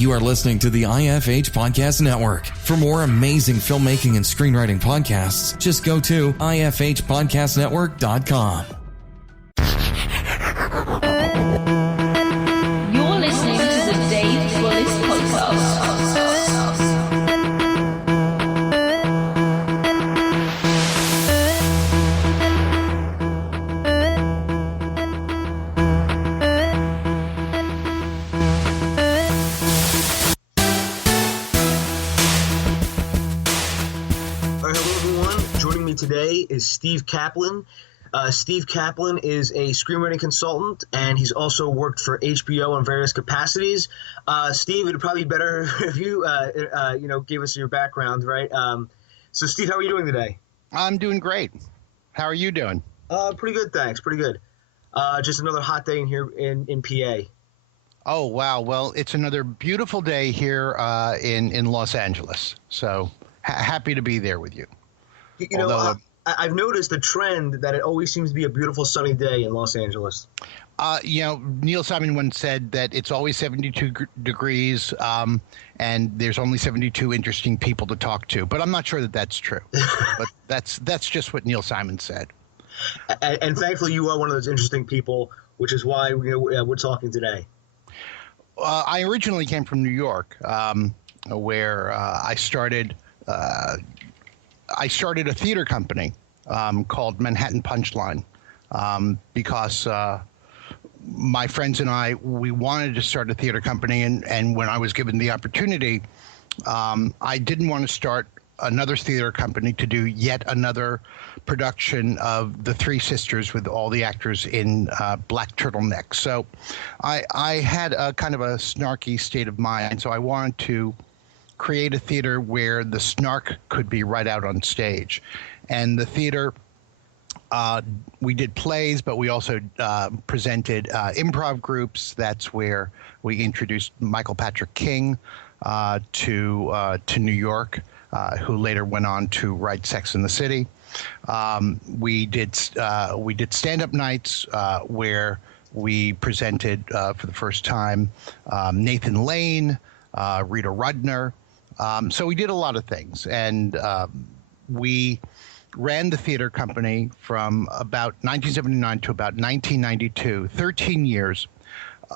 You are listening to the IFH Podcast Network. For more amazing filmmaking and screenwriting podcasts, just go to ifhpodcastnetwork.com. You're listening to the Dave Willis Podcast. Today is Steve Kaplan. Steve Kaplan is a screenwriting consultant, and he's also worked for HBO in various capacities. Steve, it'd probably be better if you, gave us your background, right? So, Steve, how are you doing today? I'm doing great. How are you doing? Pretty good, thanks. Pretty good. Just another hot day in here in PA. Oh, wow. Well, it's another beautiful day here in Los Angeles. So happy to be there with you. You know, I've noticed a trend that it always seems to be a beautiful sunny day in Los Angeles. Neil Simon once said that it's always 72 degrees and there's only 72 interesting people to talk to. But I'm not sure that that's true. But that's just what Neil Simon said. And thankfully, you are one of those interesting people, which is why we're talking today. I originally came from New York, where I started a theater company called Manhattan Punchline because my friends and we wanted to start a theater company. And when I was given the opportunity, I didn't want to start another theater company to do yet another production of The Three Sisters with all the actors in black turtlenecks. So I had a kind of a snarky state of mind. So I wanted to create a theater where the snark could be right out on stage. And the theater, we did plays, but we also presented improv groups. That's where we introduced Michael Patrick King to New York, who later went on to write Sex and the City. We did stand-up nights where we presented for the first time Nathan Lane, Rita Rudner. So we did a lot of things, and we ran the theater company from about 1979 to about 1992, 13 years,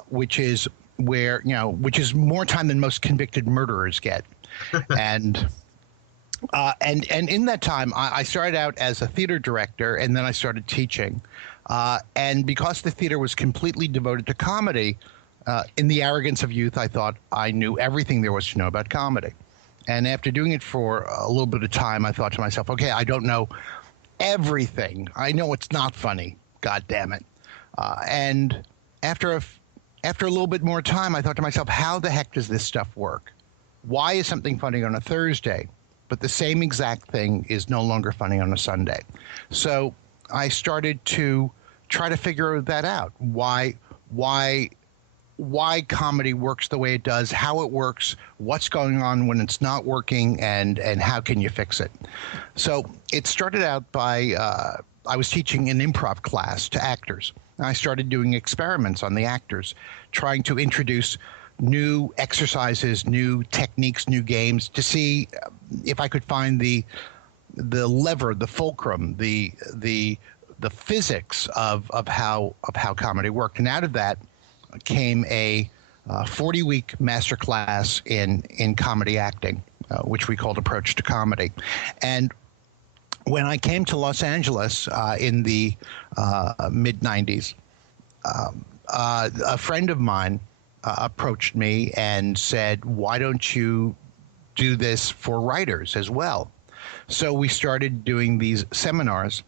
which is more time than most convicted murderers get. And in that time, I started out as a theater director, and then I started teaching. And because the theater was completely devoted to comedy, in the arrogance of youth, I thought I knew everything there was to know about comedy. And after doing it for a little bit of time, I thought to myself, okay, I don't know everything. I know it's not funny. God damn it. And after a little bit more time, I thought to myself, how the heck does this stuff work? Why is something funny on a Thursday, but the same exact thing is no longer funny on a Sunday? So I started to try to figure that out. Why comedy works the way it does, how it works, what's going on when it's not working, and how can you fix it? So it started out by I was teaching an improv class to actors. And I started doing experiments on the actors, trying to introduce new exercises, new techniques, new games to see if I could find the lever, the fulcrum, the physics of how comedy worked. And out of that came a 40-week masterclass in comedy acting, which we called Approach to Comedy. And when I came to Los Angeles in the mid-'90s, a friend of mine approached me and said, why don't you do this for writers as well? So we started doing these seminars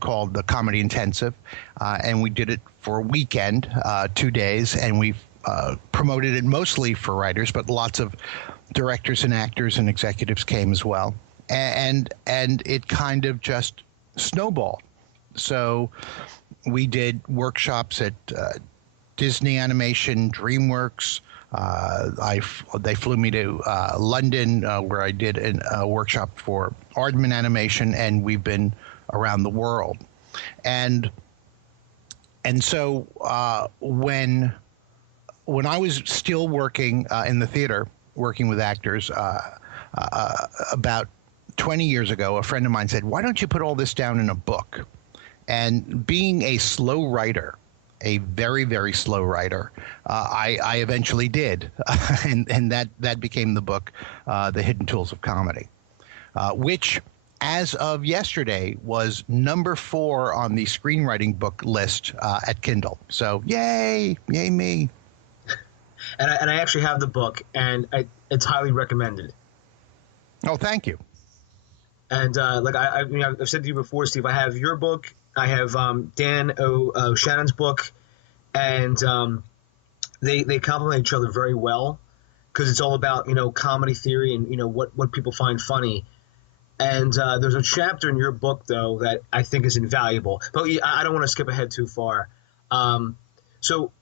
called the Comedy Intensive, and we did it for a weekend, 2 days, and we promoted it mostly for writers, but lots of directors and actors and executives came as well, and it kind of just snowballed. So we did workshops at Disney Animation, DreamWorks. They flew me to London, where I did a workshop for Aardman Animation, and we've been around the world. And so when when I was still working in the theater, working with actors, about 20 years ago, a friend of mine said, "Why don't you put all this down in a book?" And being a slow writer, a very, very slow writer, I eventually did, and that became the book, The Hidden Tools of Comedy, which, as of yesterday, was number 4 on the screenwriting book list at Kindle. So yay me! And I actually have the book, and it's highly recommended. Oh, thank you. And like I've said to you before, Steve, I have your book. I have Dan O'Shannon's book, and they complement each other very well, because it's all about comedy theory and what people find funny. And there's a chapter in your book though that I think is invaluable. But I don't want to skip ahead too far. So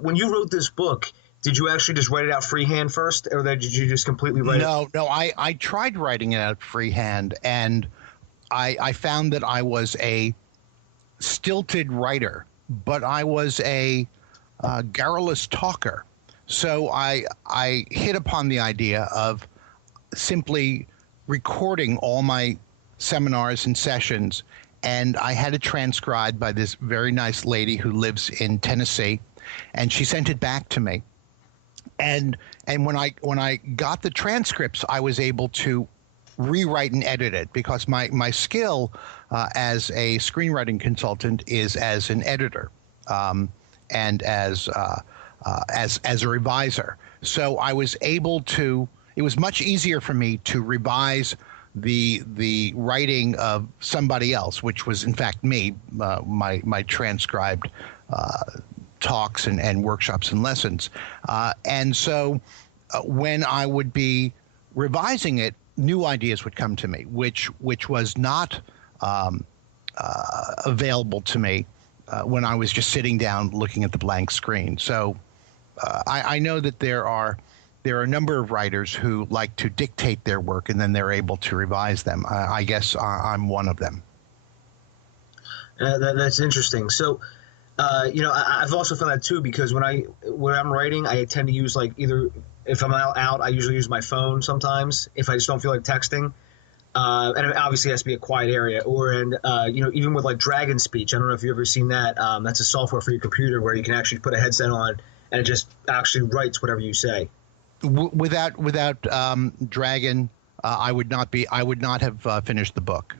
when you wrote this book, did you actually just write it out freehand first, or did you just completely write it? No, I tried writing it out freehand, and I found that I was a stilted writer, but I was a garrulous talker. So I hit upon the idea of simply recording all my seminars and sessions, and I had it transcribed by this very nice lady who lives in Tennessee, and she sent it back to me. And when I got the transcripts, I was able to rewrite and edit it, because my skill as a screenwriting consultant is as an editor and as a reviser. So I was able to. It was much easier for me to revise the writing of somebody else, which was in fact me, my transcribed talks and workshops and lessons. And so when I would be revising it, new ideas would come to me, which was not available to me when I was just sitting down looking at the blank screen. So I know that there are a number of writers who like to dictate their work and then they're able to revise them. I guess I'm one of them. That's interesting. So, I've also found that too, because when I'm writing, I tend to use either if I'm out, I usually use my phone sometimes if I just don't feel like texting. And it obviously has to be a quiet area, even with Dragon Speech. I don't know if you've ever seen that. That's a software for your computer where you can actually put a headset on and it just actually writes whatever you say. Without Dragon, I would not have finished the book.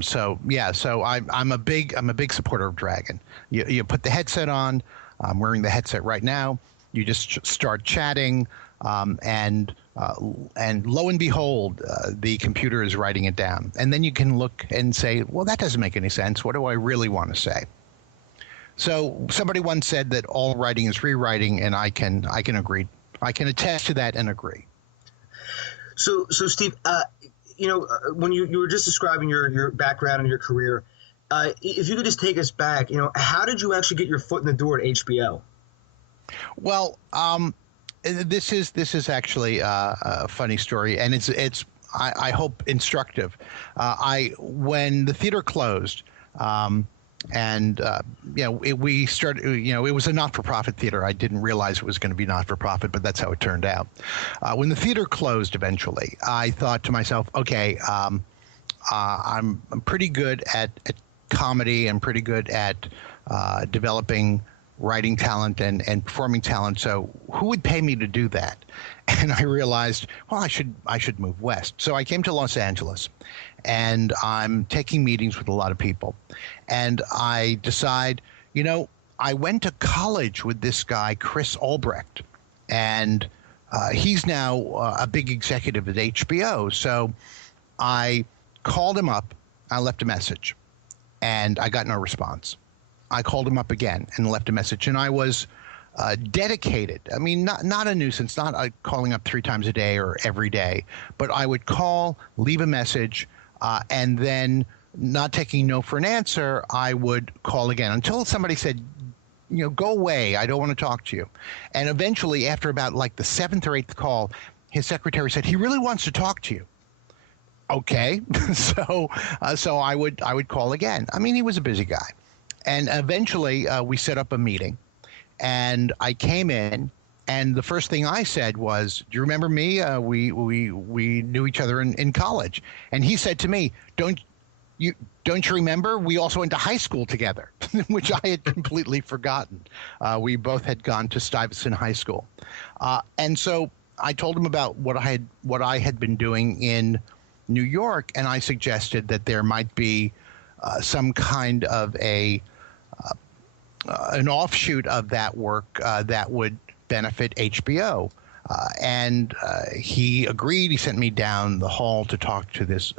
So I'm a big supporter of Dragon. You put the headset on. I'm wearing the headset right now. You just start chatting, and lo and behold, the computer is writing it down. And then you can look and say, well, that doesn't make any sense. What do I really want to say? So somebody once said that all writing is rewriting, and I can agree. I can attest to that and agree. So Steve, when you were just describing your background and your career, if you could just take us back, how did you actually get your foot in the door at HBO? Well, this is actually a funny story, and it's I hope instructive. When the theater closed, we started. It was a not-for-profit theater. I didn't realize it was going to be not-for-profit, but that's how it turned out. When the theater closed eventually, I thought to myself, okay, I'm pretty good at comedy. I'm pretty good at developing writing talent and performing talent. So who would pay me to do that? And I realized, well, I should move west. So I came to Los Angeles, and I'm taking meetings with a lot of people. And I decide, I went to college with this guy, Chris Albrecht, and he's now a big executive at HBO. So I called him up. I left a message, and I got no response. I called him up again and left a message, and I was dedicated. I mean, not a nuisance, not calling up 3 times a day or every day, but I would call, leave a message, and then not taking no for an answer, I would call again until somebody said, go away. I don't want to talk to you. And eventually, after about the 7th or 8th call, his secretary said, he really wants to talk to you. Okay, so I would call again. I mean, he was a busy guy. And eventually, we set up a meeting, And I came in, and the first thing I said was, "Do you remember me? We knew each other in college." And he said to me, Don't you remember? We also went to high school together," which I had completely forgotten. We both had gone to Stuyvesant High School. And so I told him about what I had been doing in New York, and I suggested that there might be some kind of an offshoot of that work that would benefit HBO. And he agreed. He sent me down the hall to talk to this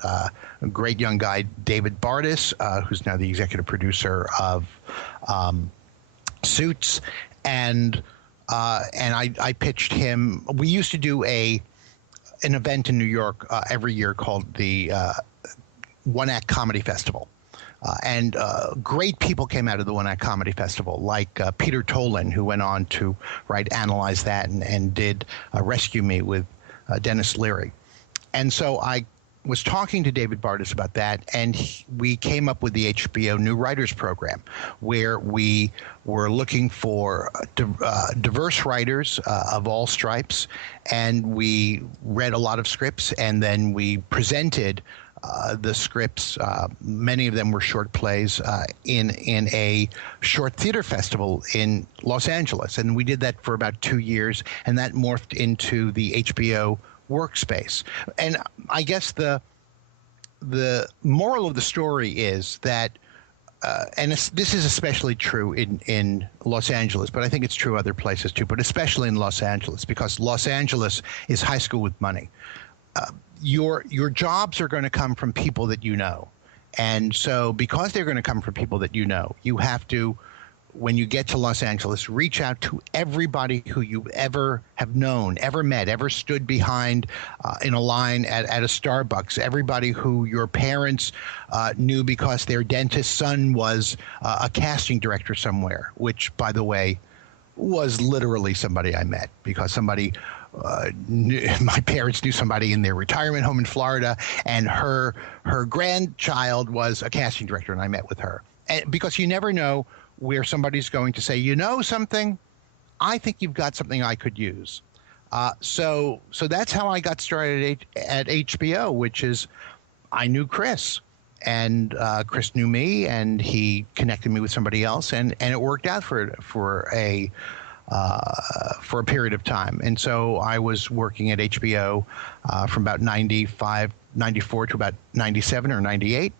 great young guy, David Bardis, who's now the executive producer of Suits. And I pitched him. We used to do an event in New York every year called the One Act Comedy Festival. And great people came out of the One Act Comedy Festival, like Peter Tolan, who went on to write Analyze That and did Rescue Me with Dennis Leary. And so I was talking to David Bardis about that, and we came up with the HBO New Writers Program, where we were looking for diverse writers of all stripes, and we read a lot of scripts, and then we presented the scripts. Many of them were short plays in a short theater festival in Los Angeles, and we did that for about 2 years, and that morphed into the HBO Workspace. And I guess the moral of the story is that, and this is especially true in Los Angeles, but I think it's true other places too, but especially in Los Angeles, because Los Angeles is high school with money. Your jobs are going to come from people that you know. And so because they're going to come from people that you know, you have to, when you get to Los Angeles, reach out to everybody who you ever have known, ever met, ever stood behind in a line at a Starbucks, everybody who your parents knew because their dentist's son was a casting director somewhere, which, by the way, was literally somebody I met, because somebody my parents knew somebody in their retirement home in Florida, and her grandchild was a casting director, and I met with her. And because you never know where somebody's going to say, you know something, I think you've got something I could use. So that's how I got started at HBO, which is I knew Chris, and Chris knew me, and he connected me with somebody else, and it worked out for a period of time. And so I was working at HBO from about 94 to about 97 or 98.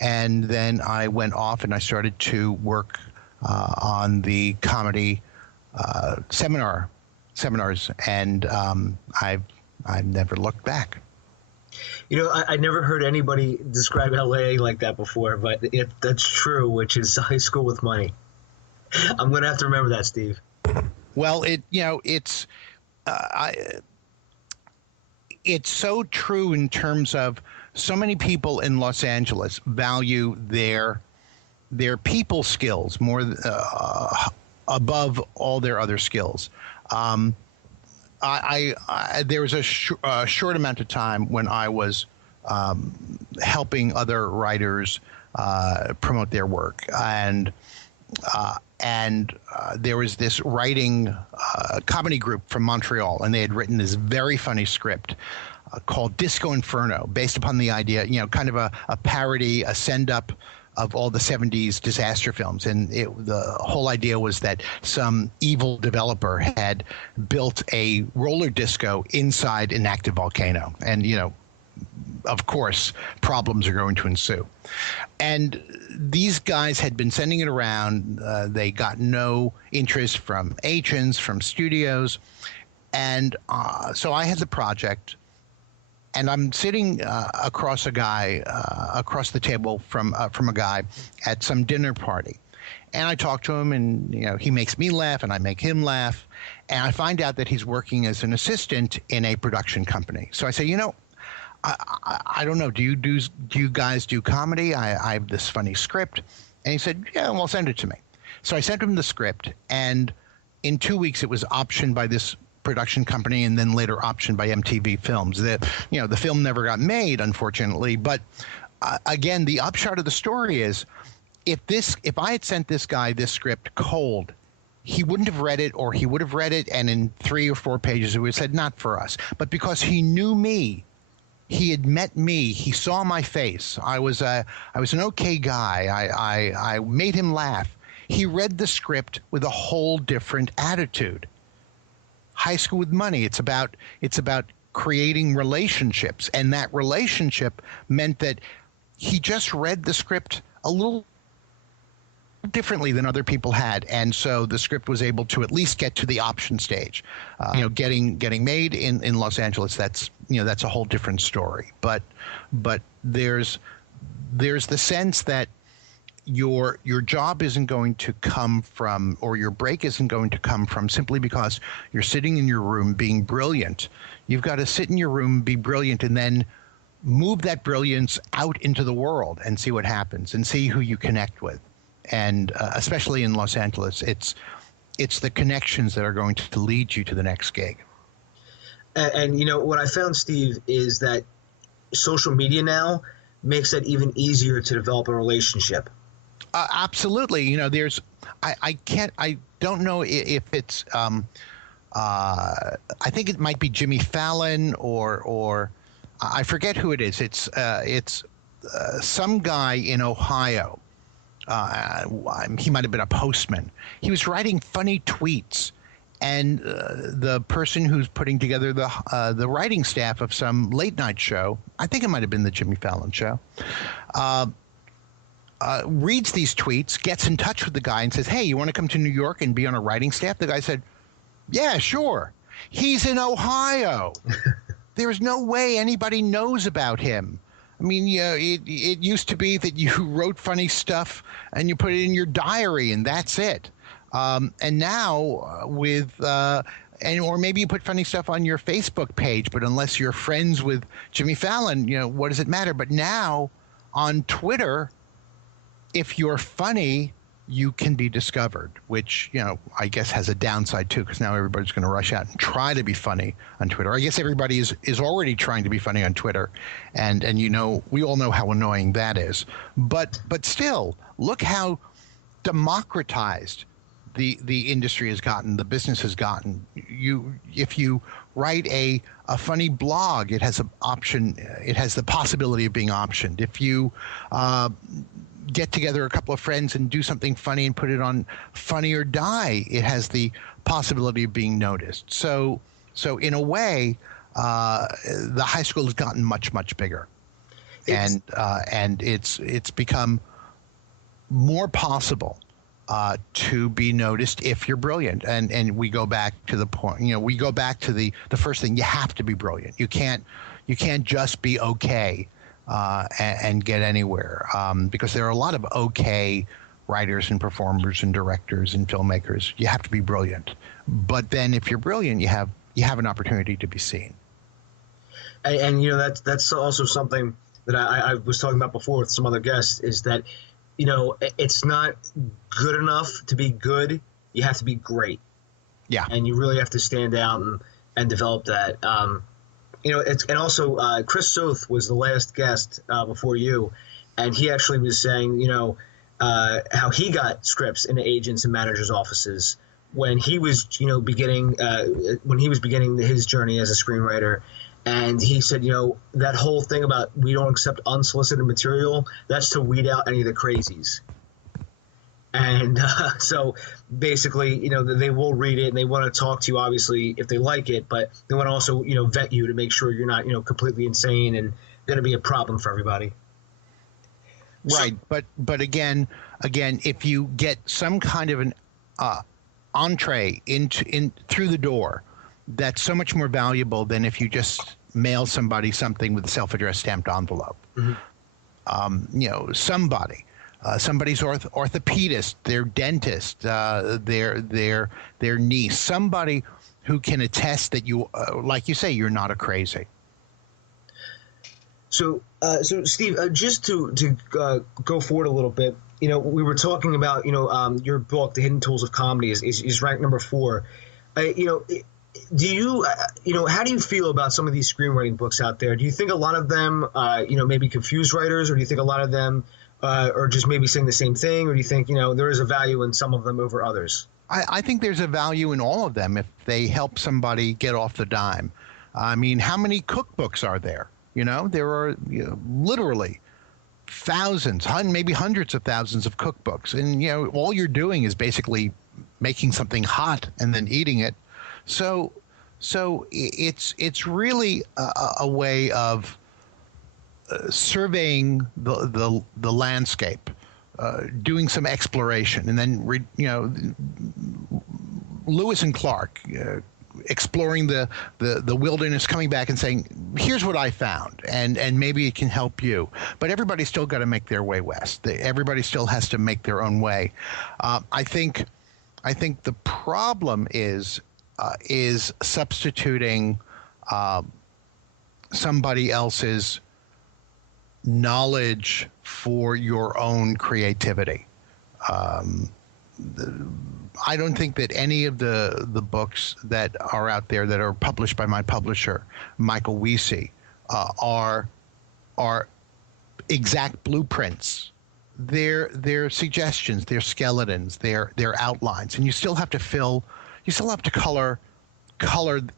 And then I went off and I started to work on the comedy seminars, and I've never looked back. You know, I never heard anybody describe LA like that before, but that's true, which is high school with money. I'm going to have to remember that, Steve. Well, it's so true in terms of so many people in Los Angeles value their people skills more above all their other skills. There was a short amount of time when I was helping other writers promote their work, and there was this writing comedy group from Montreal, and they had written this very funny script called Disco Inferno, based upon the idea, kind of a parody, a send-up of all the 70s disaster films. And the whole idea was that some evil developer had built a roller disco inside an active volcano. And, of course, problems are going to ensue. And these guys had been sending it around. They got no interest from agents, from studios. And so I had the project. And I'm sitting across the table from a guy at some dinner party. And I talk to him, and he makes me laugh, and I make him laugh. And I find out that he's working as an assistant in a production company. So I say, I don't know. Do you guys do comedy? I have this funny script. And he said, yeah, well, send it to me. So I sent him the script, and in 2 weeks it was optioned by this production company, and then later optioned by MTV Films. The film never got made, unfortunately. But again, the upshot of the story is, if I had sent this guy this script cold, he wouldn't have read it, or he would have read it, and in 3 or 4 pages it would have said, not for us. But because he knew me, he had met me, he saw my face. I was an okay guy. I made him laugh. He read the script with a whole different attitude. High School with Money, it's about creating relationships, and that relationship meant that he just read the script a little differently than other people had, and so the script was able to at least get to the option stage. Getting made in Los Angeles, that's a whole different story. But there's the sense that your job isn't going to come from, or your break isn't going to come from simply because you're sitting in your room being brilliant. You've got to sit in your room, be brilliant, and then move that brilliance out into the world and see what happens and see who you connect with. And especially in Los Angeles, it's the connections that are going to lead you to the next gig. And what I found, Steve, is that social media now makes it even easier to develop a relationship. Absolutely. I don't know if it's I think it might be Jimmy Fallon or I forget who it is. It's some guy in Ohio. He might have been a postman. He was writing funny tweets, and the person who's putting together the writing staff of some late night show, I think it might have been the Jimmy Fallon show, reads these tweets, gets in touch with the guy and says, hey, you want to come to New York and be on a writing staff? The guy said, yeah, sure. He's in Ohio. There's no way anybody knows about him. I mean, it used to be that you wrote funny stuff and you put it in your diary and that's it. And now or maybe you put funny stuff on your Facebook page, but unless you're friends with Jimmy Fallon, what does it matter? But now on Twitter, if you're funny, you can be discovered, which, I guess has a downside too, because now everybody's going to rush out and try to be funny on Twitter. I guess everybody is already trying to be funny on Twitter, and we all know how annoying that is. But still, look how democratized the industry has gotten, the business has gotten. If you write a funny blog, it has an option. It has the possibility of being optioned. If you get together a couple of friends and do something funny and put it on Funny or Die, it has the possibility of being noticed. So in a way, the high school has gotten much, much bigger, and it's become more possible to be noticed if you're brilliant. And we go back to the point. We go back to the first thing. You have to be brilliant. You can't just be okay. And get anywhere, because there are a lot of okay writers and performers and directors and filmmakers. You have to be brilliant, but then if you're brilliant, you have an opportunity to be seen. And that's also something that I was talking about before with some other guests, is that it's not good enough to be good. You have to be great. Yeah, and you really have to stand out and develop that. And also Chris Soth was the last guest before you, and he actually was saying, how he got scripts into agents and managers' offices when he was, beginning his journey as a screenwriter. And he said, that whole thing about we don't accept unsolicited material, that's to weed out any of the crazies. And so basically, they will read it and they want to talk to you, obviously, if they like it, but they want to also, vet you to make sure you're not, completely insane and going to be a problem for everybody. Right. But again, if you get some kind of an entree in through the door, that's so much more valuable than if you just mail somebody something with a self-addressed stamped envelope. Mm-hmm. Somebody's orthopedist, their dentist, their niece, somebody who can attest that you, like you say, you're not a crazy. So Steve, just to go forward a little bit, we were talking about, your book, The Hidden Tools of Comedy, is ranked number 4. Do you, how do you feel about some of these screenwriting books out there? Do you think a lot of them, maybe confuse writers, or do you think a lot of them or just maybe saying the same thing, or do you think there is a value in some of them over others? I think there's a value in all of them if they help somebody get off the dime. I mean, how many cookbooks are there? There are literally thousands, maybe hundreds of thousands of cookbooks, and all you're doing is basically making something hot and then eating it. So it's really a way of surveying the landscape, doing some exploration, and then Lewis and Clark exploring the wilderness, coming back and saying, here's what I found, and maybe it can help you. But everybody's still got to make their way west. Everybody still has to make their own way. I think the problem is substituting somebody else's knowledge for your own creativity. I don't think that any of the books that are out there that are published by my publisher, Michael Wiese, are exact blueprints. They're suggestions, they're skeletons, they're outlines, and you still have to color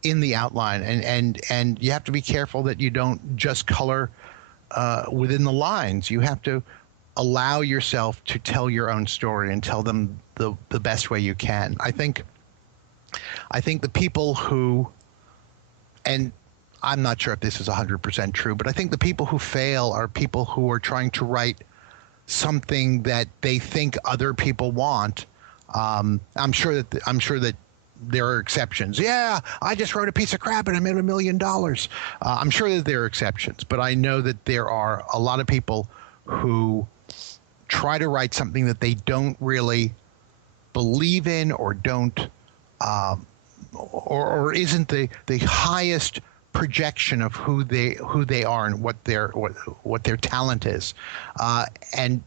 in the outline, and you have to be careful that you don't just color within the lines. You have to allow yourself to tell your own story and tell them the best way you can. I think the people who, and I'm not sure if this is 100% true, but I think the people who fail are people who are trying to write something that they think other people want. I'm sure that there are exceptions. Yeah, I just wrote a piece of crap and I made $1 million. I'm sure that there are exceptions, but I know that there are a lot of people who try to write something that they don't really believe in, or don't, or isn't the highest projection of who they are and what their talent is, and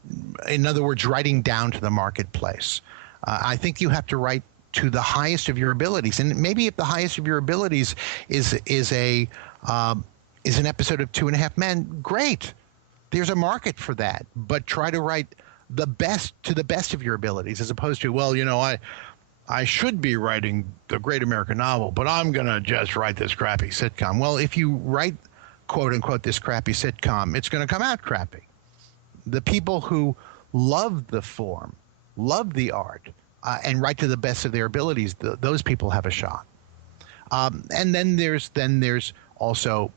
in other words, writing down to the marketplace. I think you have to write to the highest of your abilities, and maybe if the highest of your abilities is an episode of 2.5 Men, great. There's a market for that, but try to write the best to the best of your abilities, as opposed to, I should be writing the great American novel, but I'm going to just write this crappy sitcom. Well, if you write, quote unquote, this crappy sitcom, it's going to come out crappy. The people who love the form, love the art, and write to the best of their abilities, those people have a shot. And then there's also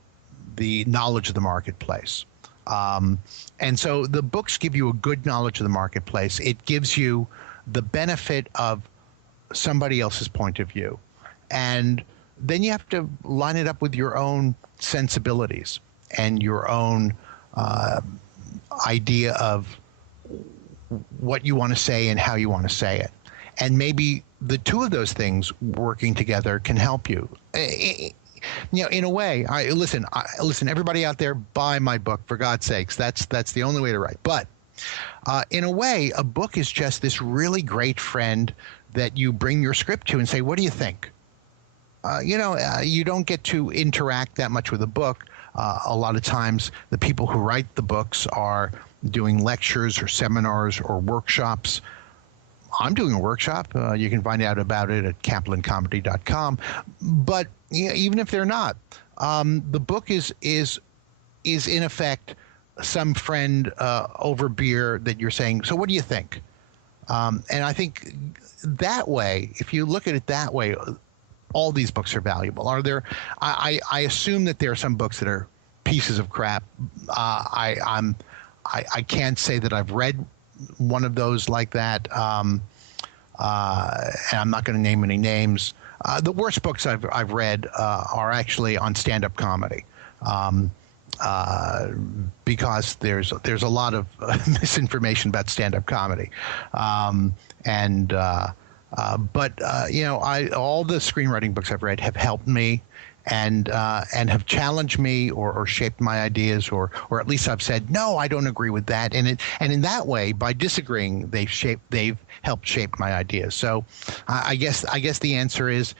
the knowledge of the marketplace. And so the books give you a good knowledge of the marketplace. It gives you the benefit of somebody else's point of view. And then you have to line it up with your own sensibilities and your own idea of what you want to say and how you want to say it. And maybe the two of those things working together can help you. In a way, listen, everybody out there, buy my book, for God's sakes. That's the only way to write. But in a way, a book is just this really great friend that you bring your script to and say, what do you think? You don't get to interact that much with a book. A lot of times the people who write the books are doing lectures or seminars or workshops. I'm doing a workshop. You can find out about it at kaplancomedy.com. But even if they're not, the book is in effect some friend over beer that you're saying, so what do you think? And I think that way, if you look at it that way, all these books are valuable. Are there? I assume that there are some books that are pieces of crap. I can't say that I've read one of those like that, and I'm not going to name any names. The worst books I've read are actually on stand-up comedy, because there's a lot of misinformation about stand-up comedy, but all the screenwriting books I've read have helped me and have challenged me or shaped my ideas, or at least I've said, no, I don't agree with that. And in that way, by disagreeing, they've helped shape my ideas. So I guess the answer is,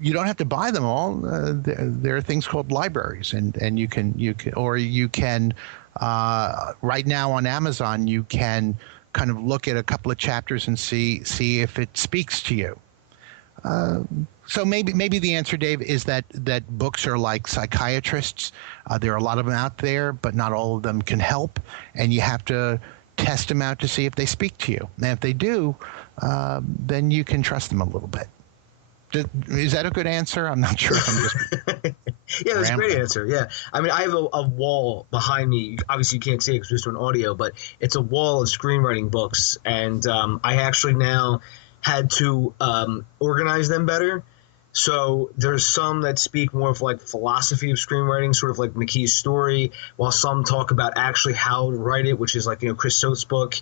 you don't have to buy them all. There are things called libraries, and you can right now on Amazon you can kind of look at a couple of chapters and see if it speaks to you. So maybe the answer, Dave, is that books are like psychiatrists. There are a lot of them out there, but not all of them can help, and you have to test them out to see if they speak to you. And if they do, then you can trust them a little bit. Is that a good answer? I'm not sure if I'm just Yeah, that's a great answer. Yeah. I mean, I have a wall behind me. Obviously, you can't see it because we're just doing audio, but it's a wall of screenwriting books. And I actually now had to organize them better. So there's some that speak more of like philosophy of screenwriting, sort of like McKee's story, while some talk about actually how to write it, which is like, Chris Sote's book,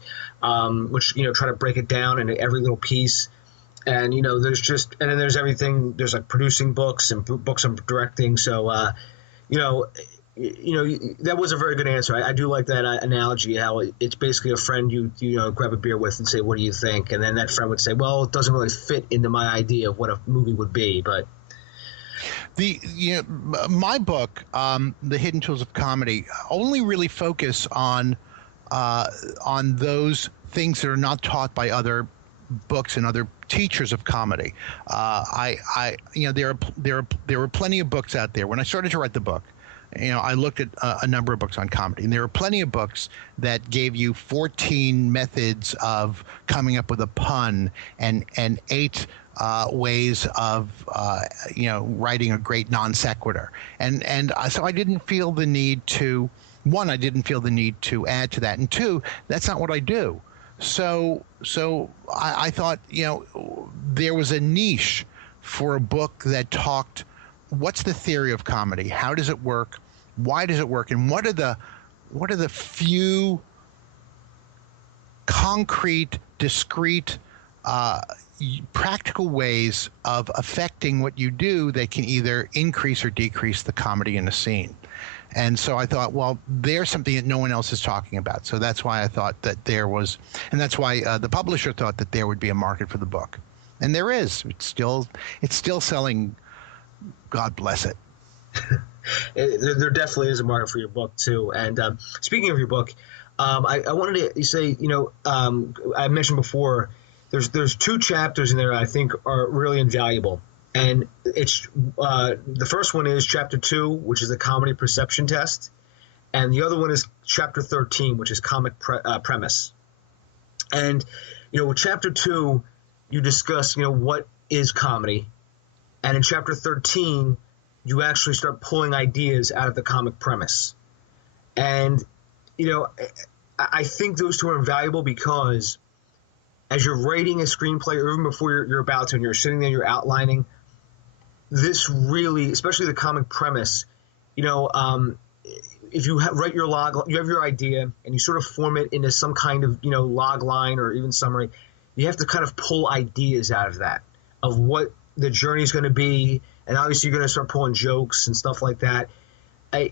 which, try to break it down into every little piece. And, and then there's everything, there's like producing books and books on directing. So, that was a very good answer. I do like that analogy, how it's basically a friend you grab a beer with and say, what do you think? And then that friend would say, well, it doesn't really fit into my idea of what a movie would be. But my book, The Hidden Tools of Comedy, only really focus on those things that are not taught by other books and other teachers of comedy. There were plenty of books out there. When I started to write the book, I looked at a number of books on comedy, and there were plenty of books that gave you 14 methods of coming up with a pun and 8 ways of writing a great non sequitur. And so I didn't feel the need to. One, I didn't feel the need to add to that, and two, that's not what I do. So I thought, there was a niche for a book that talked, what's the theory of comedy? How does it work? Why does it work? And what are the few concrete, discrete, practical ways of affecting what you do that can either increase or decrease the comedy in a scene? And so I thought, well, there's something that no one else is talking about. So that's why I thought that there was, and that's why the publisher thought that there would be a market for the book. And there is. It's still selling. God bless it. There definitely is a market for your book too. And speaking of your book, I wanted to say, I mentioned before, there's 2 chapters in there I think are really invaluable. And it's the first one is chapter 2, which is the comedy perception test, and the other one is chapter 13, which is comic premise. And with chapter 2, you discuss what is comedy, and in chapter 13, you actually start pulling ideas out of the comic premise. And I think those 2 are invaluable because as you're writing a screenplay, or even before you're about to, and you're sitting there, you're outlining. This really, especially the comic premise, if you write your log, you have your idea and you sort of form it into some kind of, log line or even summary, you have to kind of pull ideas out of that, of what the journey is going to be. And obviously you're going to start pulling jokes and stuff like that. I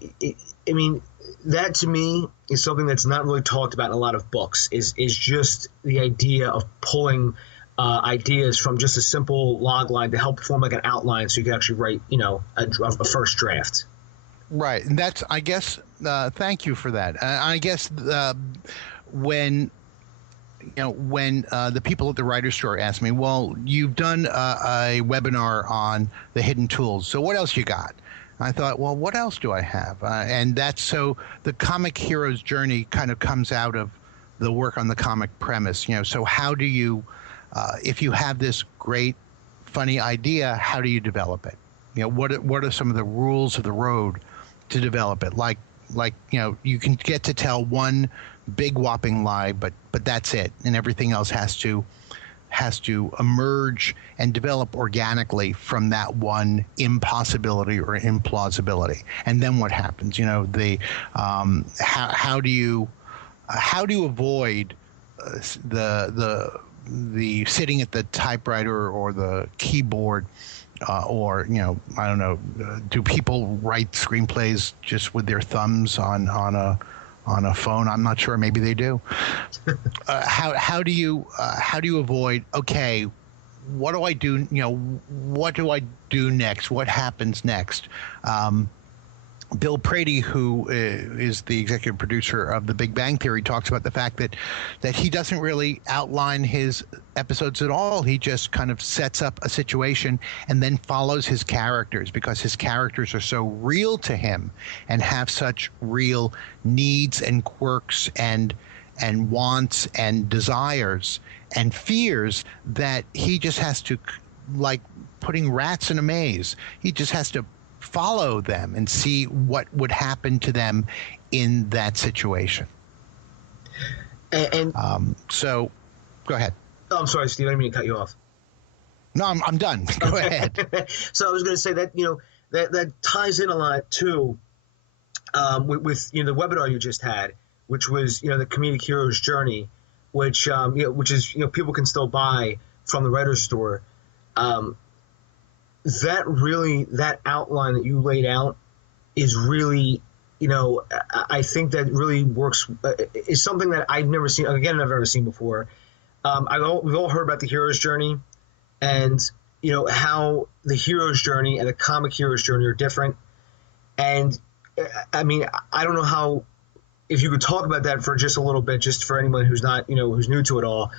mean, that to me is something that's not really talked about in a lot of books, is just the idea of pulling ideas from just a simple log line to help form like an outline so you can actually write, a first draft. Right. And that's, I guess, thank you for that. I guess when the people at the writer's store asked me, well, you've done a webinar on the hidden tools, so what else you got? I thought, well, what else do I have? And that's so the comic hero's journey kind of comes out of the work on the comic premise. So how do you, if you have this great, funny idea, how do you develop it? What are some of the rules of the road to develop it? Like you can get to tell one big whopping lie, but that's it, and everything else has to emerge and develop organically from that one impossibility or implausibility. And then what happens? How do you avoid the sitting at the typewriter or the keyboard, or I don't know, do people write screenplays just with their thumbs on a phone? I'm not sure. Maybe they do. How do you avoid? Okay, what do I do? What do I do next? What happens next? Bill Prady, who is the executive producer of The Big Bang Theory, talks about the fact that he doesn't really outline his episodes at all. He just kind of sets up a situation and then follows his characters, because his characters are so real to him and have such real needs and quirks and wants and desires and fears that he just has to, like putting rats in a maze, he just has to follow them and see what would happen to them in that situation. So go ahead. Oh, I'm sorry, Steve. I didn't mean to cut you off. No, I'm done. Go ahead. So I was going to say that, that ties in a lot too with the webinar you just had, which was, the Comedic Hero's Journey, which is people can still buy from the writer's store. That outline that you laid out is really, I think that really works. Is something that I've never seen. Again, I've never seen before. We've all heard about the hero's journey, and how the hero's journey and the comic hero's journey are different. And I mean, I don't know how, if you could talk about that for just a little bit, just for anyone who's not, who's new to it all.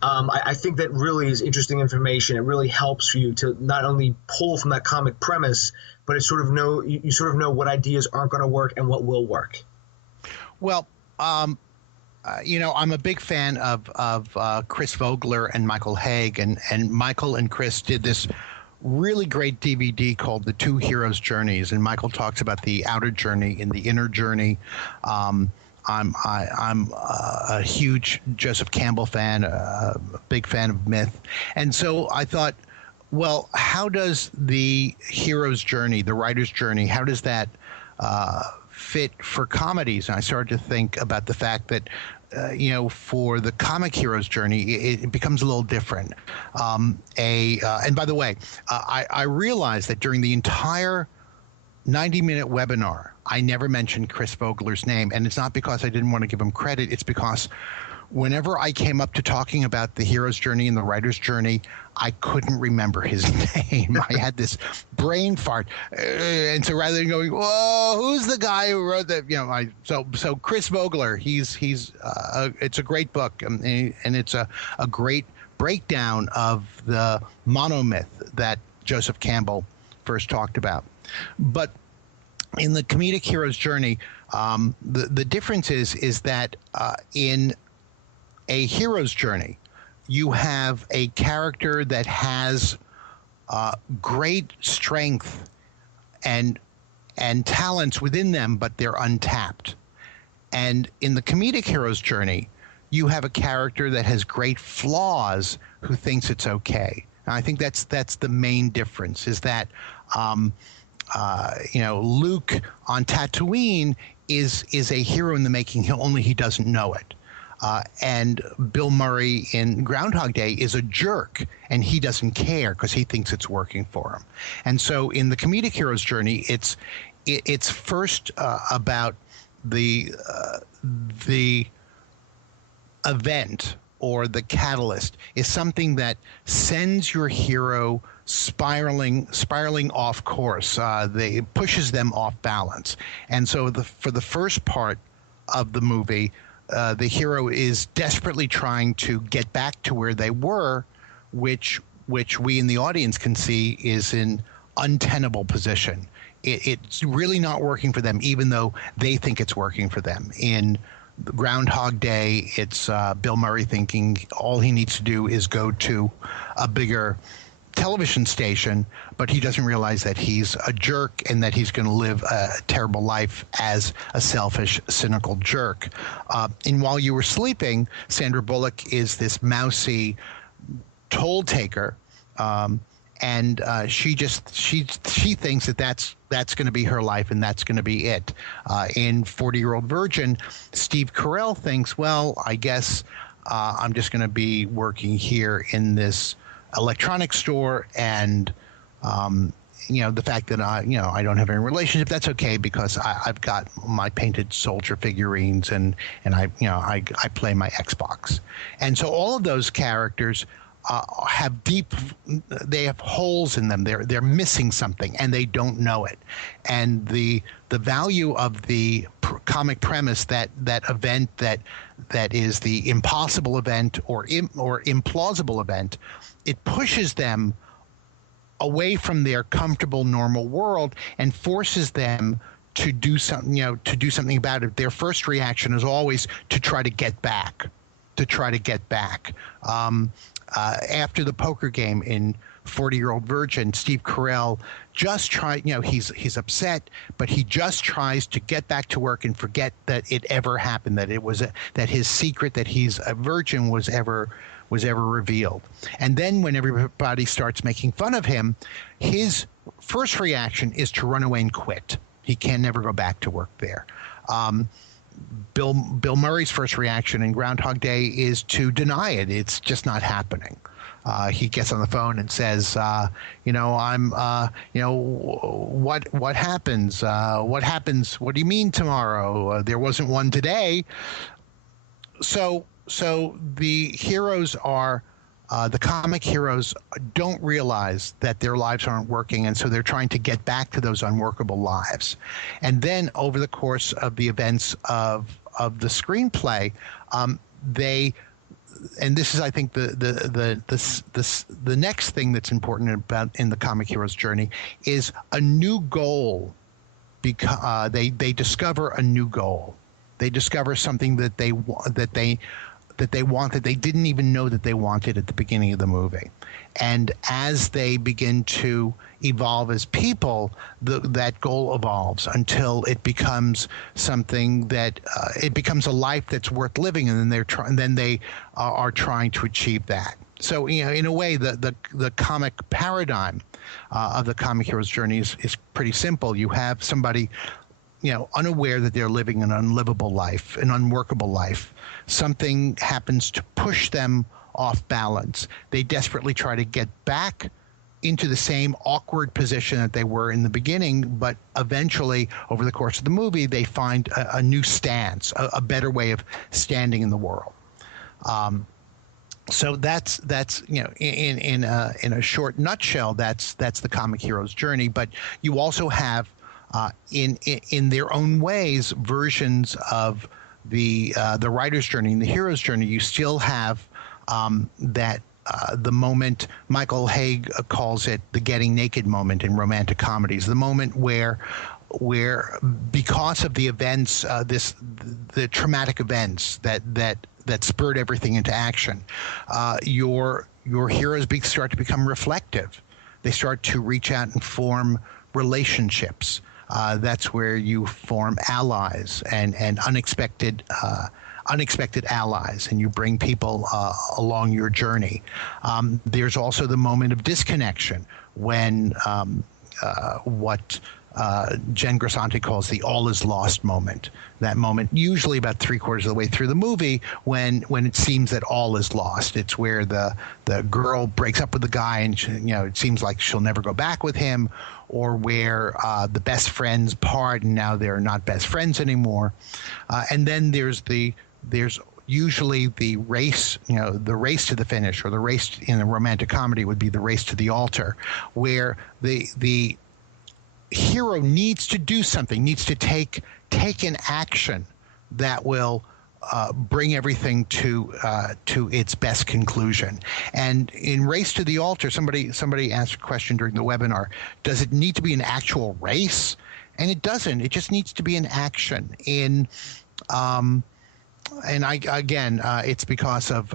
I think that really is interesting information. It really helps you to not only pull from that comic premise, but you sort of know what ideas aren't going to work and what will work. Well, I'm a big fan of Chris Vogler and Michael Haig, and Michael and Chris did this really great DVD called The Two Heroes' Journeys, and Michael talks about the outer journey and the inner journey. I'm a huge Joseph Campbell fan, a big fan of myth. And so I thought, well, how does the hero's journey, the writer's journey, how does that fit for comedies? And I started to think about the fact that, for the comic hero's journey, it becomes a little different. And by the way, I realized that during the entire 90-minute webinar, I never mentioned Chris Vogler's name, and it's not because I didn't want to give him credit. It's because whenever I came up to talking about the hero's journey and the writer's journey, I couldn't remember his name. I had this brain fart, and so rather than going, "Whoa, who's the guy who wrote that?" So Chris Vogler, it's a great book, and it's a great breakdown of the monomyth that Joseph Campbell first talked about. But in the comedic hero's journey, the difference is that in a hero's journey, you have a character that has great strength and talents within them, but they're untapped. And in the comedic hero's journey, you have a character that has great flaws who thinks it's okay. And I think that's the main difference, is that Luke on Tatooine is a hero in the making, only he doesn't know it. And Bill Murray in Groundhog Day is a jerk, and he doesn't care because he thinks it's working for him. And so in the comedic hero's journey, it's first about the event or the catalyst is something that sends your hero spiraling off course. They pushes them off balance. And so for the first part of the movie, the hero is desperately trying to get back to where they were, which we in the audience can see is in untenable position. It's really not working for them, even though they think it's working for them. In Groundhog Day, it's Bill Murray thinking all he needs to do is go to a bigger television station, but he doesn't realize that he's a jerk and that he's going to live a terrible life as a selfish, cynical jerk. And While You Were Sleeping, Sandra Bullock is this mousy toll taker, and she thinks that that's going to be her life and that's going to be it. In 40-Year-Old Virgin, Steve Carell thinks, well, I guess I'm just going to be working here in this electronics store, and the fact that I don't have any relationship, that's okay because I've got my painted soldier figurines and I play my Xbox. And so all of those characters they have holes in them. They're missing something, and they don't know it. And the value of the comic premise, that event that is the impossible event or implausible event, it pushes them away from their comfortable um, world and forces them to do something, about it. Their first reaction is always to try to get back. After the poker game in 40-Year-Old Virgin, Steve Carell just tried, he's upset, but he just tries to get back to work and forget that it ever happened, that his secret that he's a virgin was ever revealed. And then when everybody starts making fun of him, his first reaction is to run away and quit. He can never go back to work there. Bill Murray's first reaction in Groundhog Day is to deny it. It's just not happening. He gets on the phone and says, what happens? What happens? What do you mean tomorrow? There wasn't one today. So the heroes are, the comic heroes don't realize that their lives aren't working, and so they're trying to get back to those unworkable lives. And then over the course of the events of the screenplay, and this is, I think, the next thing that's important about in the comic hero's journey is a new goal. Because they discover a new goal. They discover something that they want, that they didn't even know that they wanted at the beginning of the movie. And as they begin to evolve as people, that goal evolves until it becomes something that it becomes a life that's worth living, and then they are trying to achieve that. So, in a way, the comic paradigm of the comic hero's journey is pretty simple. You have somebody, unaware that they're living an unlivable life, an unworkable life. Something happens to push them off balance. They desperately try to get back into the same awkward position that they were in the beginning, but eventually, over the course of the movie, they find a new stance, a better way of standing in the world. So that's in a short nutshell, that's the comic hero's journey. But you also have in their own ways versions of the writer's journey and the hero's journey. You still have the moment Michael Haig calls it the getting naked moment in romantic comedies, the moment where because of the events, the traumatic events that spurred everything into action, your heroes start to become reflective. They start to reach out and form relationships. That's where you form allies and unexpected allies, and you bring people along your journey. There's also the moment of disconnection when what Jen Grisanti calls the all is lost moment. That moment, usually about 3/4 of the way through the movie, when it seems that all is lost. It's where the girl breaks up with the guy, and it seems like she'll never go back with him, or where the best friends part and now they're not best friends anymore. And then there's usually the race, the race to the finish, or the race in a romantic comedy would be the race to the altar, where the hero needs to do something, needs to take an action that will bring everything to its best conclusion. And in Race to the Altar, somebody asked a question during the webinar: does it need to be an actual race? And it doesn't. It just needs to be an action. It's because of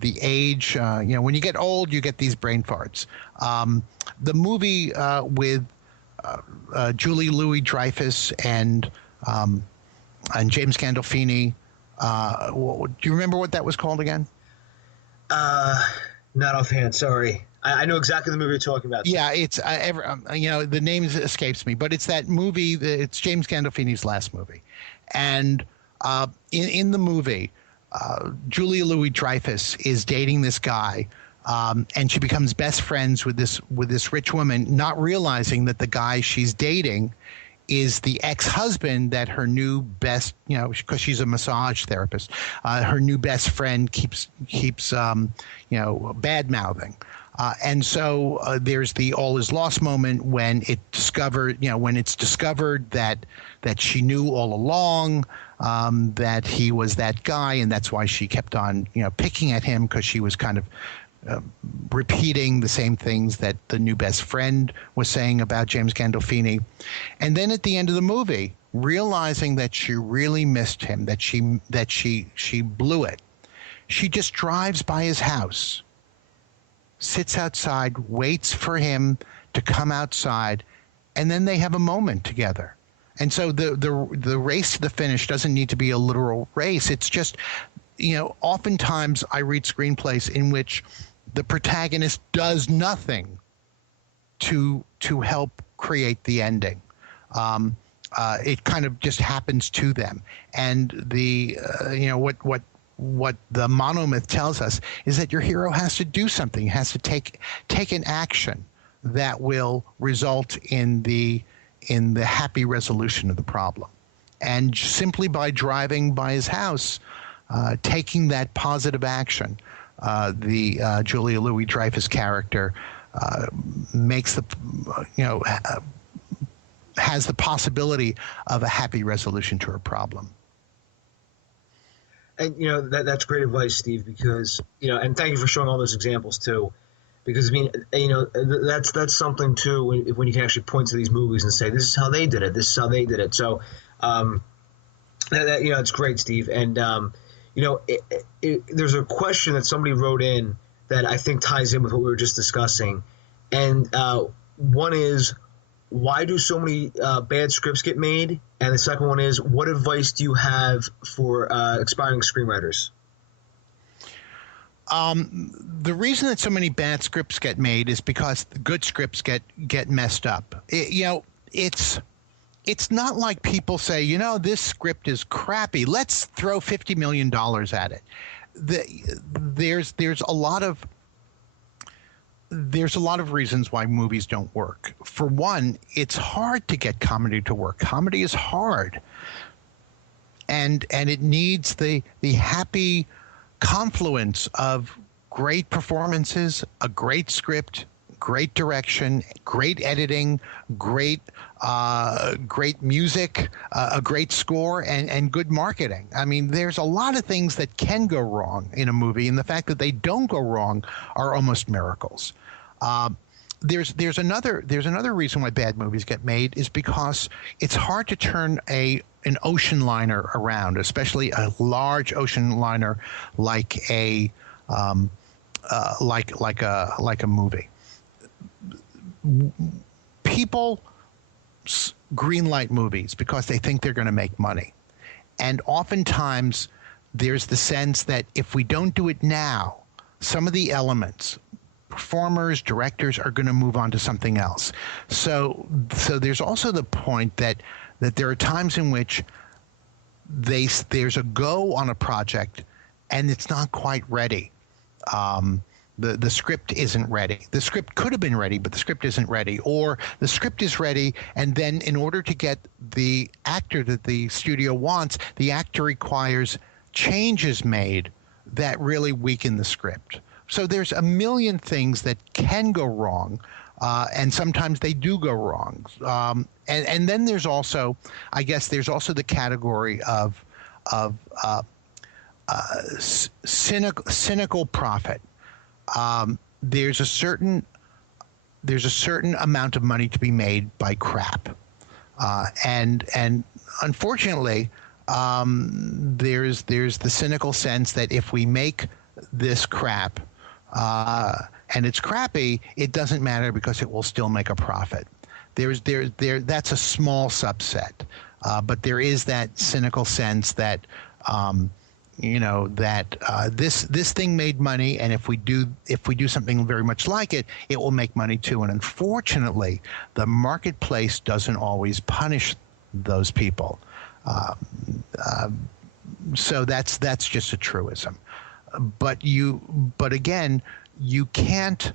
the age. When you get old, you get these brain farts. The movie with Julie Louis-Dreyfus and James Gandolfini. Do you remember what that was called again? Not offhand. Sorry. I know exactly the movie you're talking about. Yeah, it's the name escapes me, but it's that movie. It's James Gandolfini's last movie, and in the movie, Julia Louis-Dreyfus is dating this guy. And she becomes best friends with this rich woman, not realizing that the guy she's dating is the ex-husband that her new best, because she's a massage therapist, her new best friend keeps bad mouthing. And so there's the all is lost moment when it's discovered that she knew all along that he was that guy, and that's why she kept on picking at him, because she was kind of repeating the same things that the new best friend was saying about James Gandolfini. And then at the end of the movie, realizing that she really missed him, that she blew it, she just drives by his house, sits outside, waits for him to come outside, and then they have a moment together. And so the race to the finish doesn't need to be a literal race. It's just, oftentimes I read screenplays in which the protagonist does nothing to help create the ending. It kind of just happens to them. And what the monomyth tells us is that your hero has to do something, has to take an action that will result in the happy resolution of the problem. And simply by driving by his house, taking that positive action, the Julia Louis-Dreyfus character makes has the possibility of a happy resolution to her problem. And that's great advice, Steve, because and thank you for showing all those examples too, because that's something too when you can actually point to these movies and say, this is how they did it, this is how they did it. So it's great, Steve. And there's a question that somebody wrote in that I think ties in with what we were just discussing, and one is, why do so many bad scripts get made? And the second one is, what advice do you have for aspiring screenwriters? The reason that so many bad scripts get made is because the good scripts get messed up. It's not like people say, this script is crappy, let's throw $50 million at it. There's a lot of reasons why movies don't work. For one, it's hard to get comedy to work. Comedy is hard. And it needs the happy confluence of great performances, a great script, great direction, great editing, great music, a great score, and good marketing. I mean, there's a lot of things that can go wrong in a movie, and the fact that they don't go wrong are almost miracles. There's another reason why bad movies get made is because it's hard to turn an ocean liner around, especially a large ocean liner like a movie. People greenlight movies because they think they're going to make money, and oftentimes there's the sense that if we don't do it now, some of the elements, performers, directors, are going to move on to something else. So there's also the point that there are times in which there's a go on a project and it's not quite ready. The script isn't ready. The script could have been ready, but the script isn't ready. Or the script is ready, and then in order to get the actor that the studio wants, the actor requires changes made that really weaken the script. So there's a million things that can go wrong, and sometimes they do go wrong. And then there's also, I guess, the category of cynical profit. There's a certain amount of money to be made by crap, and unfortunately, there's the cynical sense that if we make this crap and it's crappy, it doesn't matter because it will still make a profit. That's a small subset, but there is that cynical sense that this thing made money, and if we do something very much like it, it will make money too. And unfortunately, the marketplace doesn't always punish those people. So that's just a truism. But again, you can't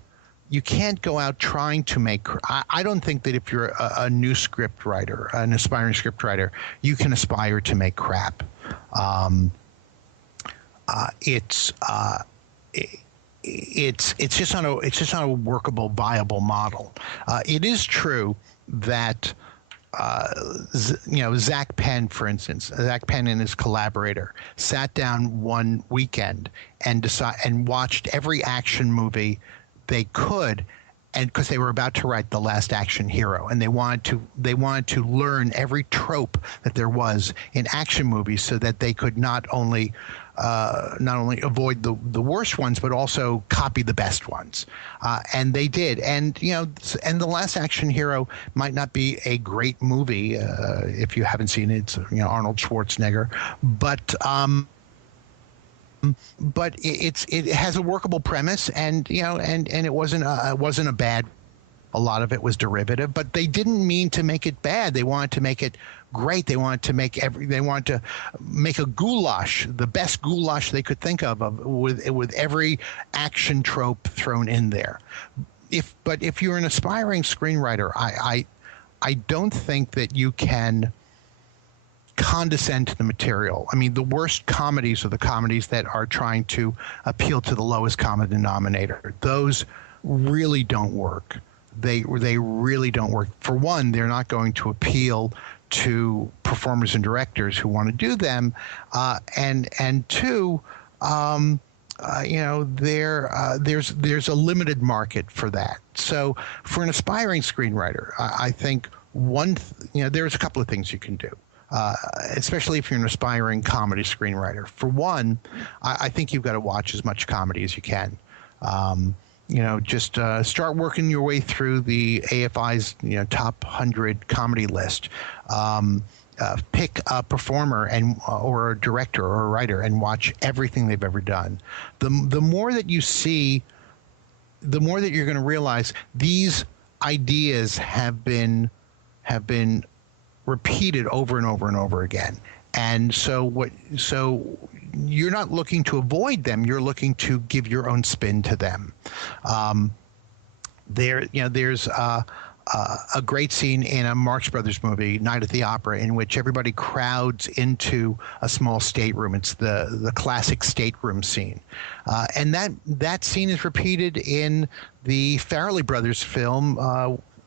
you can't go out trying to make. I don't think that if you're a new script writer, an aspiring script writer, you can aspire to make crap. It's just not a workable, viable model. It is true that Zach Penn, for instance, Zach Penn and his collaborator sat down one weekend and watched every action movie they could, and because they were about to write The Last Action Hero, and they wanted to learn every trope that there was in action movies so that they could not only avoid the worst ones, but also copy the best ones. And they did. And, and The Last Action Hero might not be a great movie if you haven't seen it. It's, Arnold Schwarzenegger. But it has a workable premise, and it wasn't a bad. A lot of it was derivative, but they didn't mean to make it bad. They wanted to make it great. They wanted to make a goulash, the best goulash they could think of with every action trope thrown in there. But if you're an aspiring screenwriter, I don't think that you can condescend to the material. I mean, the worst comedies are the comedies that are trying to appeal to the lowest common denominator. Those really don't work. They really don't work. For one, they're not going to appeal to performers and directors who want to do them, and two, there's a limited market for that. So for an aspiring screenwriter, I think there's a couple of things you can do. Especially if you're an aspiring comedy screenwriter. For one, I think you've got to watch as much comedy as you can. Just start working your way through the AFI's top 100 comedy list. Pick a performer or a director or a writer and watch everything they've ever done. The more that you see, the more that you're going to realize these ideas have been repeated over and over and over again. And so you're not looking to avoid them, you're looking to give your own spin to them. There's a great scene in a Marx Brothers movie, Night at the Opera, in which everybody crowds into a small stateroom. It's the classic stateroom scene. And that scene is repeated in the Farrelly Brothers film,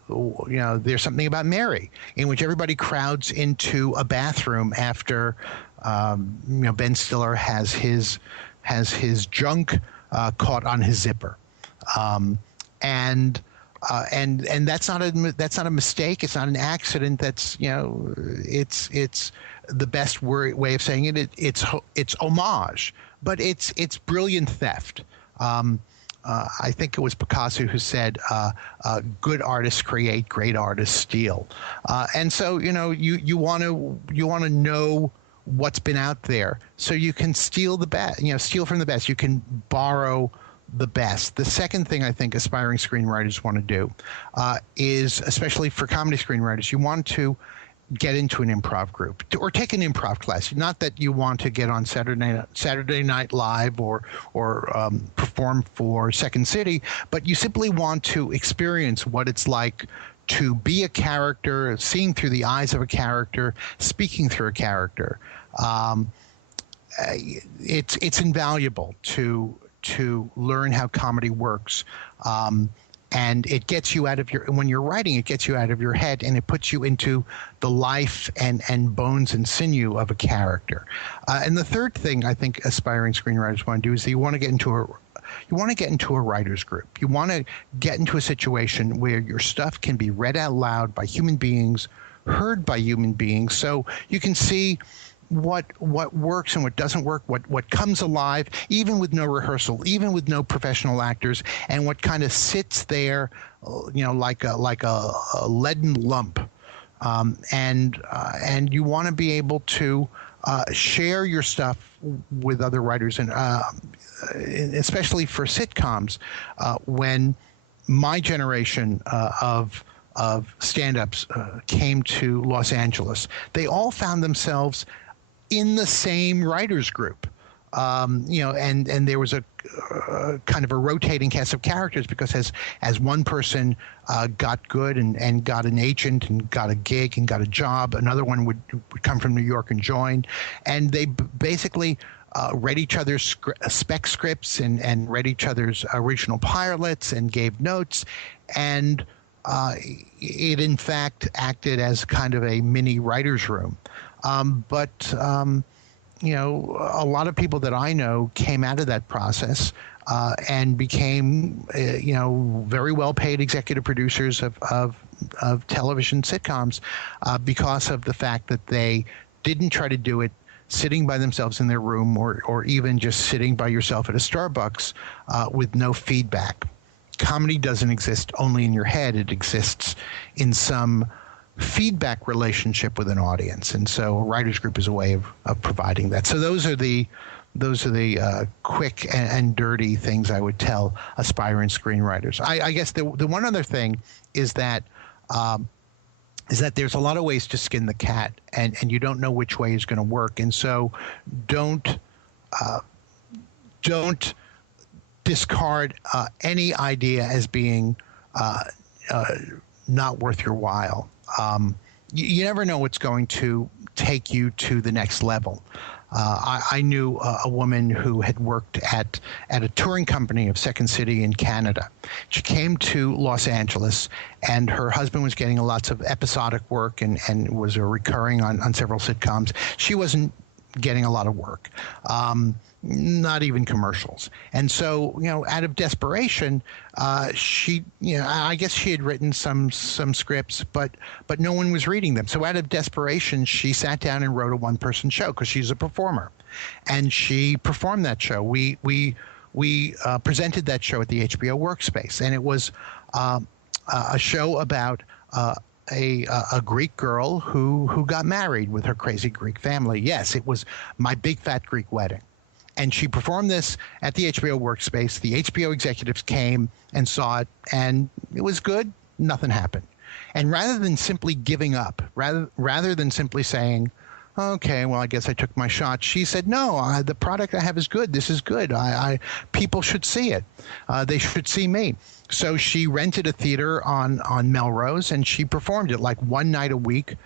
There's Something About Mary, in which everybody crowds into a bathroom after Ben Stiller has his junk caught on his zipper, and that's not a mistake. It's not an accident. That's it's the best way of saying it. It's homage, but it's brilliant theft. I think it was Picasso who said, "Good artists create, great artists steal," and so you want to know what's been out there, so you can steal the best. Steal from the best. You can borrow the best. The second thing I think aspiring screenwriters want to do is, especially for comedy screenwriters, you want to get into an improv group or take an improv class. Not that you want to get on Saturday Night Live or perform for Second City, but you simply want to experience what it's like to be a character, seeing through the eyes of a character, speaking through a character. It's invaluable to learn how comedy works. And it gets you out of when you're writing, it gets you out of your head, and it puts you into the life and bones and sinew of a character. And the third thing I think aspiring screenwriters want to do is you want to get into a writer's group. You want to get into a situation where your stuff can be read out loud by human beings, heard by human beings, so you can see what works and what doesn't work, what comes alive, even with no rehearsal, even with no professional actors, and what kind of sits there, like a leaden lump. And you want to be able to share your stuff with other writers, and especially for sitcoms, when my generation of stand-ups came to Los Angeles, they all found themselves in the same writers group. and there was a kind of a rotating cast of characters, because as one person got good and got an agent and got a gig and got a job, another one would come from New York and join, and they basically read each other's spec scripts and read each other's original pilots and gave notes, and it in fact acted as kind of a mini writer's room. But a lot of people that I know came out of that process and became, very well-paid executive producers of television sitcoms because of the fact that they didn't try to do it sitting by themselves in their room or even just sitting by yourself at a Starbucks with no feedback. Comedy doesn't exist only in your head. It exists in some feedback relationship with an audience, and so a writers group is a way of providing that. So those are the quick and dirty things I would tell aspiring screenwriters. I guess the one other thing is that there's a lot of ways to skin the cat, and you don't know which way is going to work, and so don't discard any idea as being not worth your while. You never know what's going to take you to the next level. I knew a woman who had worked at a touring company of Second City in Canada. She came to Los Angeles, and her husband was getting lots of episodic work and was recurring on several sitcoms. She wasn't getting a lot of work. Not even commercials. And so, out of desperation, she, I guess she had written some scripts, but no one was reading them. So out of desperation, she sat down and wrote a one-person show because she's a performer, and she performed that show. We presented that show at the HBO Workspace, and it was a show about a Greek girl who got married with her crazy Greek family. Yes, it was My Big Fat Greek Wedding. And she performed this at the HBO Workspace. The HBO executives came and saw it, and it was good. Nothing happened. And rather than simply giving up, rather than simply saying, okay, well, I guess I took my shot, she said, no, the product I have is good. This is good. People should see it. They should see me. So she rented a theater on Melrose, and she performed it like one night a week,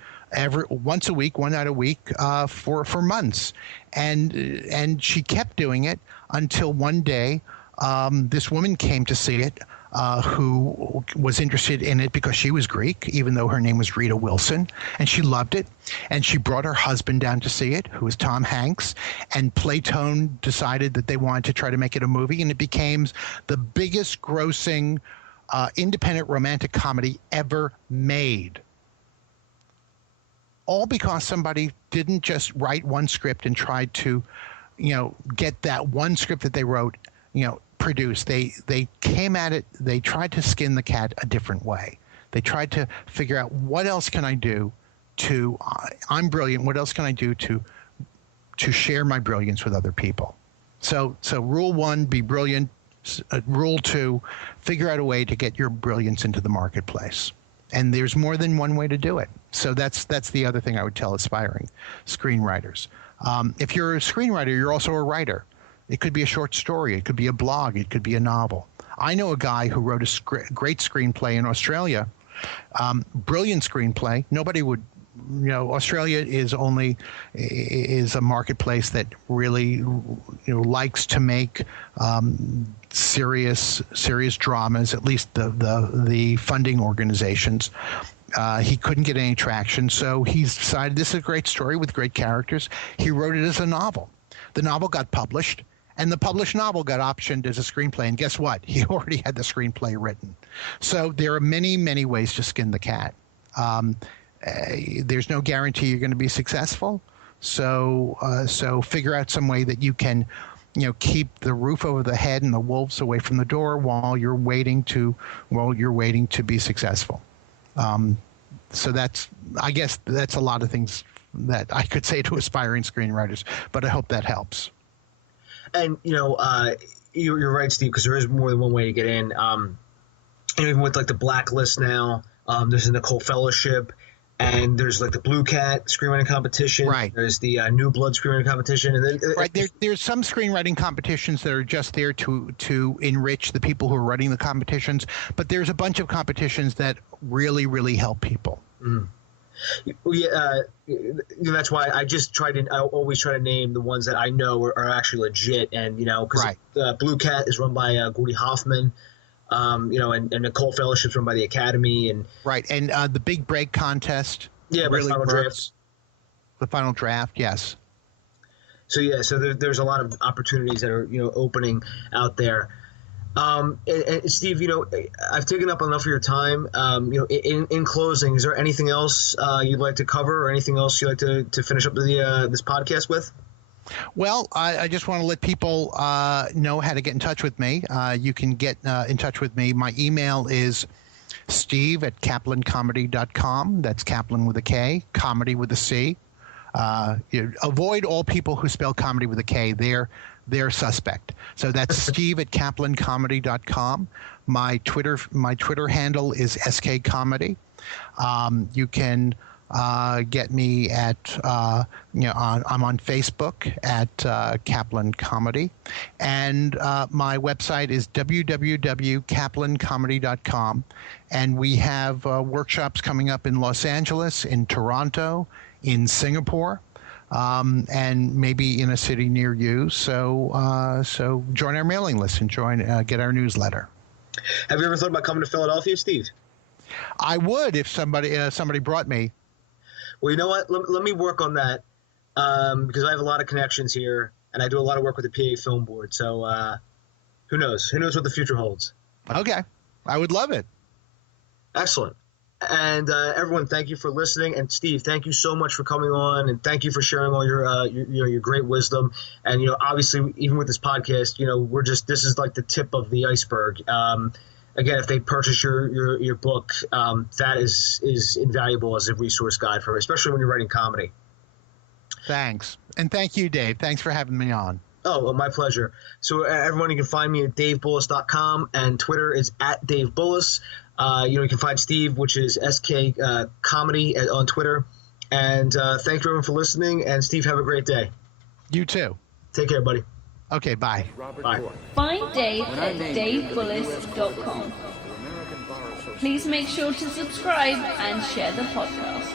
once a week, one night a week for months. And she kept doing it until one day this woman came to see it who was interested in it because she was Greek, even though her name was Rita Wilson, and she loved it. And she brought her husband down to see it, who was Tom Hanks, and Playtone decided that they wanted to try to make it a movie, and it became the biggest grossing independent romantic comedy ever made. All because somebody didn't just write one script and tried to, get that one script that they wrote, produced. They came at it. They tried to skin the cat a different way. They tried to figure out, what else can I do to? I'm brilliant. What else can I do to share my brilliance with other people? So rule one, be brilliant. Rule two, figure out a way to get your brilliance into the marketplace. And there's more than one way to do it. So that's the other thing I would tell aspiring screenwriters. If you're a screenwriter, you're also a writer. It could be a short story. It could be a blog. It could be a novel. I know a guy who wrote a great screenplay in Australia, brilliant screenplay. Nobody would, Australia is a marketplace that really, likes to make serious dramas. At least the funding organizations. He couldn't get any traction, so he decided this is a great story with great characters. He wrote it as a novel. The novel got published, and the published novel got optioned as a screenplay. And guess what? He already had the screenplay written. So there are many, many ways to skin the cat. There's no guarantee you're going to be successful. So figure out some way that you can, keep the roof over the head and the wolves away from the door while you're waiting to be successful. So I guess that's a lot of things that I could say to aspiring screenwriters, but I hope that helps. And, you're right, Steve, because there is more than one way to get in. Even with like the Blacklist now, there's a Nicole Fellowship, and there's like the Blue Cat screenwriting competition. Right. There's the New Blood screenwriting competition, and then Right. There's some screenwriting competitions that are just there to enrich the people who are running the competitions, but there's a bunch of competitions that really, really help people. Yeah, that's why I always try to name the ones that I know are actually legit, and because Right. Blue Cat is run by Gordy Hoffman, and Nicole Fellowship's run by the Academy, and Right. And the Big Break contest really Final works. Draft. The final draft, yes. So there's a lot of opportunities that are opening out there. And Steve, I've taken up enough of your time. In closing, is there anything else you'd like to cover, or anything else you'd like to finish up this podcast with? Well, I just want to let people know how to get in touch with me. You can get in touch with me. My email is steve@kaplancomedy.com. That's Kaplan with a K, comedy with a C. Avoid all people who spell comedy with a K. They're suspect. So that's steve@kaplancomedy.com. My Twitter handle is skcomedy. You can get me at I'm on Facebook at Kaplan Comedy, and my website is www.kaplancomedy.com, and we have workshops coming up in Los Angeles, in Toronto, in Singapore, and maybe in a city near you. So join our mailing list and get our newsletter. Have you ever thought about coming to Philadelphia, Steve? I would if somebody brought me. Well, you know what? Let me work on that because I have a lot of connections here, and I do a lot of work with the PA Film Board. So who knows? Who knows what the future holds? Okay. I would love it. Excellent. And everyone, thank you for listening. And Steve, thank you so much for coming on, and thank you for sharing all your great wisdom. And obviously, even with this podcast, this is like the tip of the iceberg. Again, if they purchase your book, that is invaluable as a resource guide for, especially when you're writing comedy. Thanks. And thank you, Dave. Thanks for having me on. Oh, well, my pleasure. So everyone, you can find me at davebullis.com, and Twitter is @DaveBullis. You can find Steve, which is SK Comedy on Twitter. And thank you everyone for listening. And Steve, have a great day. You too. Take care, buddy. Okay, bye. Bye. Find Dave at davebullis.com. Please make sure to subscribe and share the podcast.